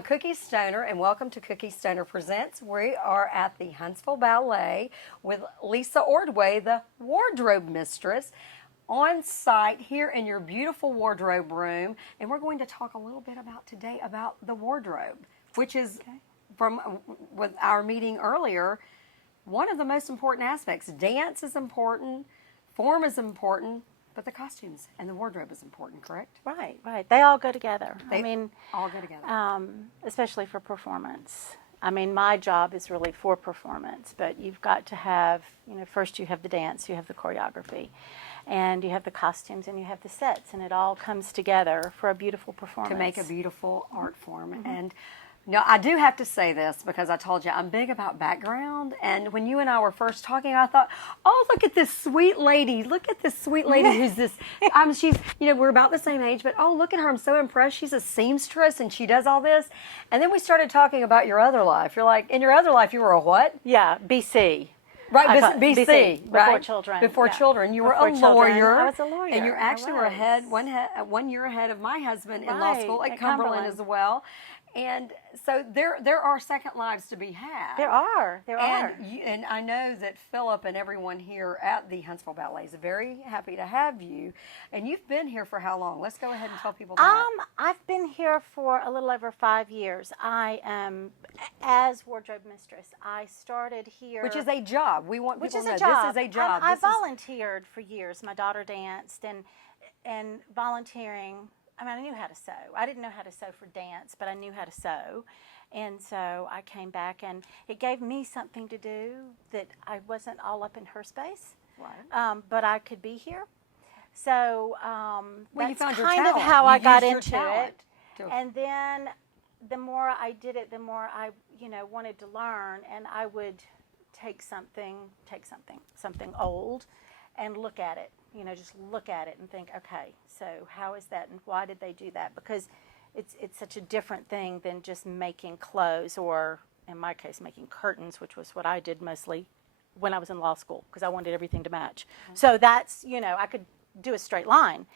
I'm Cookie Stoner, and welcome to Cookie Stoner Presents. We are at the Huntsville Ballet with Lisa Ordway, the wardrobe mistress, on site here in your beautiful wardrobe room. And we're going to talk a little bit about today about the wardrobe, which is, from with our meeting earlier, one of the most important aspects. Dance is important, form is important, but the costumes and the wardrobe is important, correct? Right, right. They all go together. They all go together. Especially for performance. I mean, my job is really for performance, but you've got to have, first you have the dance, you have the choreography, and you have the costumes, and you have the sets, and it all comes together for a beautiful performance. To make a beautiful art form. Mm-hmm. And no, I do have to say this because I told you I'm big about background. And when you and I were first talking, I thought, oh, look at this sweet lady. Look at this sweet lady who's this. She's, we're about the same age, but oh, look at her. I'm so impressed. She's a seamstress and she does all this. And then we started talking about your other life. You're like, in your other life, you were a what? Yeah, BC. Right, BC, before right? children. Before children. You were Before a children. lawyer. I was a lawyer. And you actually were one year ahead of my husband in law school at Cumberland as well. And so there are second lives to be had. There are. And I know that Philip and everyone here at the Huntsville Ballet is very happy to have you. And you've been here for how long? Let's go ahead and tell people that. I've been here for a little over 5 years. I am as wardrobe mistress. I started here, which is a job. We want people to know this is a job. I volunteered for years. My daughter danced, and volunteering. I mean, I knew how to sew. I didn't know how to sew for dance, but I knew how to sew. And so I came back, and it gave me something to do that I wasn't all up in her space. Right. But I could be here. So well, that's kind of how I got into it. And then the more I did it, the more I, wanted to learn. And I would take something old and look at it. Just look at it and think, okay, so how is that and why did they do that? Because it's such a different thing than just making clothes or, in my case, making curtains, which was what I did mostly when I was in law school because I wanted everything to match. Mm-hmm. So that's, I could do a straight line,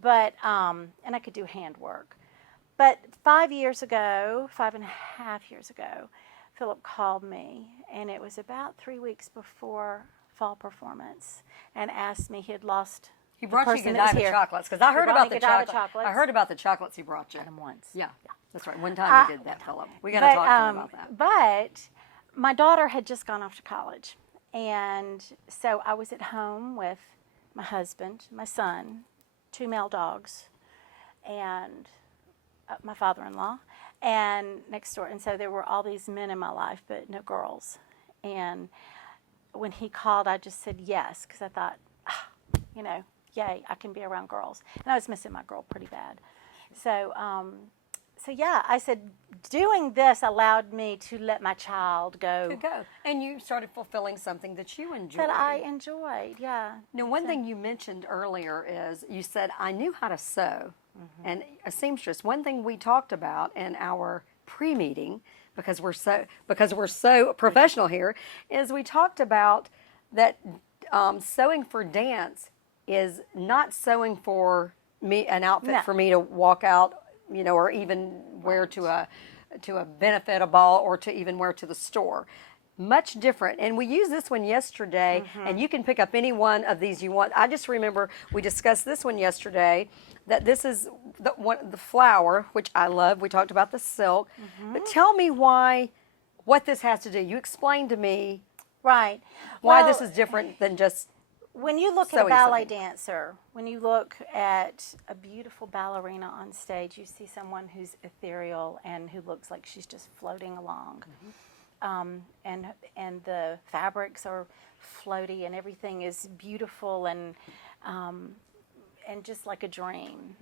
but, and I could do handwork. But 5.5 years ago, Philip called me, and it was about 3 weeks before fall performance, and asked me, he had lost. He brought you Godiva chocolates because I heard about the chocolates. I heard about the chocolates he brought you. I had them once. Yeah, that's right. One time he did that, Philip. We got to talk to him about that. But my daughter had just gone off to college, and so I was at home with my husband, my son, 2 male dogs, and my father-in-law, and next door. And so there were all these men in my life, but no girls. And when he called, I just said yes, because I thought, yay, I can be around girls. And I was missing my girl pretty bad. So yeah, I said, doing this allowed me to let my child go. And you started fulfilling something that you enjoyed. That I enjoyed, yeah. Now, one thing you mentioned earlier is you said, I knew how to sew. Mm-hmm. And a seamstress, one thing we talked about in our pre-meeting, because we're so professional here, is we talked about that sewing for dance is not sewing for me an outfit for me to walk out, or even wear to a benefit, a ball, or to even wear to the store. Much different. And we used this one yesterday, and you can pick up any one of these you want. I just remember we discussed this one yesterday, that this is the flower, which I love. We talked about the silk. But tell me what this has to do. You explained to me why this is different than just when you look at a ballet dancer, when you look at a beautiful ballerina on stage, you see someone who's ethereal and who looks like she's just floating along. And the fabrics are floaty and everything is beautiful and just like a dream.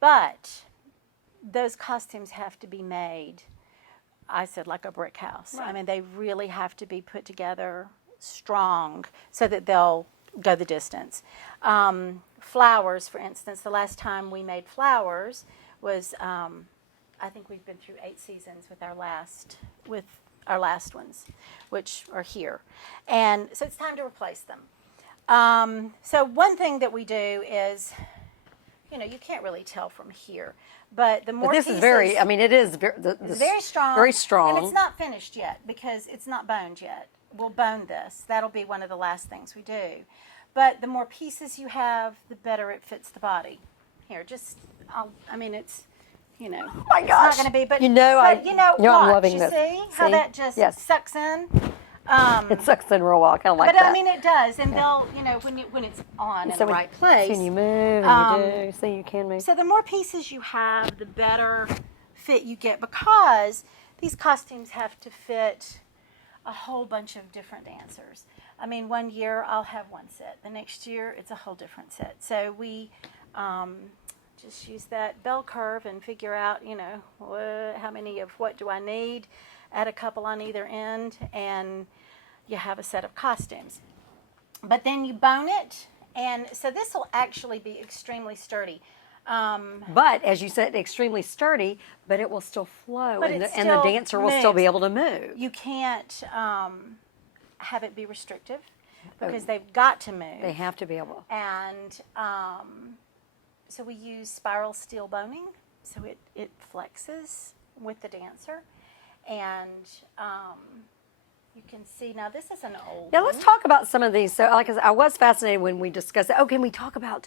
But those costumes have to be made, I said, like a brick house. Right. I mean, they really have to be put together strong so that they'll go the distance. Flowers, for instance, the last time we made flowers was, I think we've been through 8 seasons with our last ones, which are here. And so it's time to replace them. So one thing that we do is you know, you can't really tell from here. But the more But this pieces, is very, I mean, it is it's very strong. Very strong. And it's not finished yet because it's not boned yet. We'll bone this. That'll be one of the last things we do. But the more pieces you have, the better it fits the body. Here, just, I mean, it's, you know, Oh my it's gosh. not going to be, but you know, but, you know, I'm watch, loving you this. see how that just Yes. sucks in? It sucks in real well. I kind of like But that. I mean, it does, and they'll, you know, when it's on in the right place. Can you move? And you do. See, you can move. So the more pieces you have, the better fit you get, because these costumes have to fit a whole bunch of different dancers. I mean, one year I'll have one set. The next year it's a whole different set. So we just use that bell curve and figure out, you know, how many of what do I need, add a couple on either end, and you have a set of costumes. But then you bone it, and so this will actually be extremely sturdy. But as you said, extremely sturdy, but it will still flow, But and it the still dancer will still be moves. able to move. You can't have it be restrictive because they've got to move. They have to be able. And so we use spiral steel boning, so it flexes with the dancer. And you can see, now this is an old Yeah, let's talk about some of these. So, like I was fascinated when we discussed it. Oh, can we talk about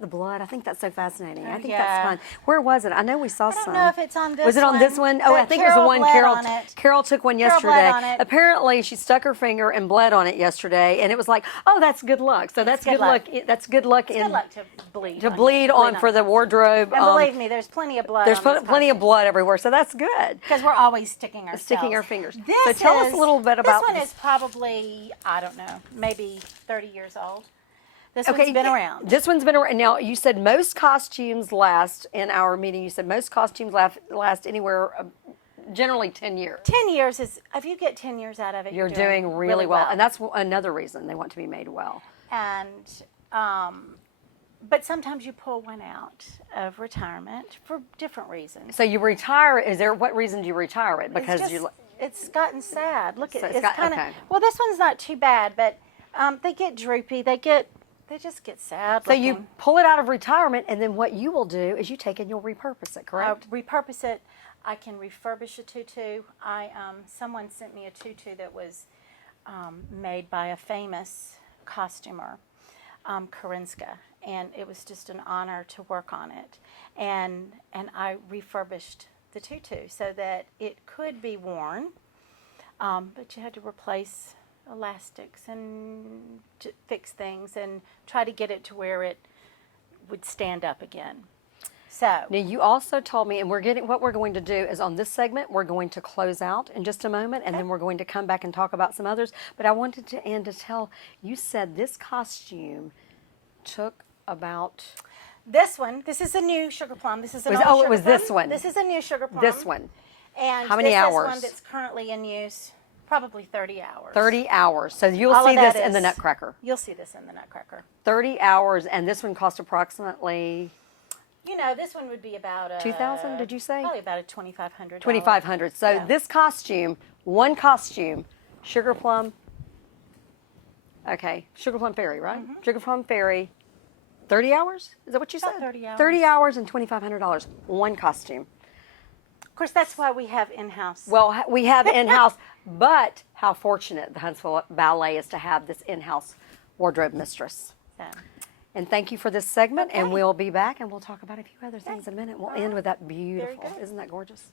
the blood? I think that's so fascinating. I think yeah. that's fun. Where was it? I know we saw I don't some. know if it's on this Was it on this one? Oh, I but think it was the one bled Carol. on it. Carol took one Carol bled yesterday. on it. Apparently, she stuck her finger and bled on it yesterday, and it was like, oh, that's good luck. So that's good luck. That's good luck It's in good luck to bleed. to bleed on for the wardrobe. And believe me, there's plenty of blood. there's on these plenty of blood everywhere, so that's good. because we're always sticking our fingers. This So tell us a little bit about this one. this. Is probably, I don't know, maybe 30 years old. This one's been around. This one's been around. Now, you said most costumes last, in our meeting, you said most costumes last anywhere, generally 10 years. 10 years is, if you get 10 years out of it, You're doing really well. And that's another reason they want to be made well. And, but sometimes you pull one out of retirement for different reasons. So you retire, what reason do you retire it? Because It's gotten sad. Look at So it. it's It's kind of, okay. well, this one's not too bad, but they get droopy. They just get sad. So you pull it out of retirement, and then what you will do is you take and you'll repurpose it, correct? Repurpose it. I can refurbish a tutu. Someone sent me a tutu that was made by a famous costumer, Karinska, and it was just an honor to work on it. And I refurbished the tutu so that it could be worn, but you had to replace elastics and to fix things and try to get it to where it would stand up again. So now you also told me, and what we're going to do is on this segment, we're going to close out in just a moment, and then we're going to come back and talk about some others. But I wanted to end to tell, you said this costume took about... this is a new sugar plum. This is an old it sugar was plum. this one. This is a new sugar plum. This one. And how many this hours? is one that's currently in use, probably 30 hours. 30 hours. So you'll All of see this that in the is- Nutcracker. You'll see this in the Nutcracker. 30 hours, and this one cost approximately... You know, this one would be about a... 2,000, did you say? Probably about a $2,500. $2,500. So Yeah. this costume, one costume, Sugar Plum, okay, Sugar Plum Fairy, right? Sugar Plum Fairy, 30 hours? Is that what you About said? 30 hours. 30 hours and $2,500, one costume. Of course, that's why we have in-house. Well, we have in-house, but how fortunate the Huntsville Ballet is to have this in-house wardrobe mistress. So, And thank you for this segment, and Okay. we'll be back, and we'll talk about a few other things in a minute. We'll end with that beautiful. good. Isn't that gorgeous?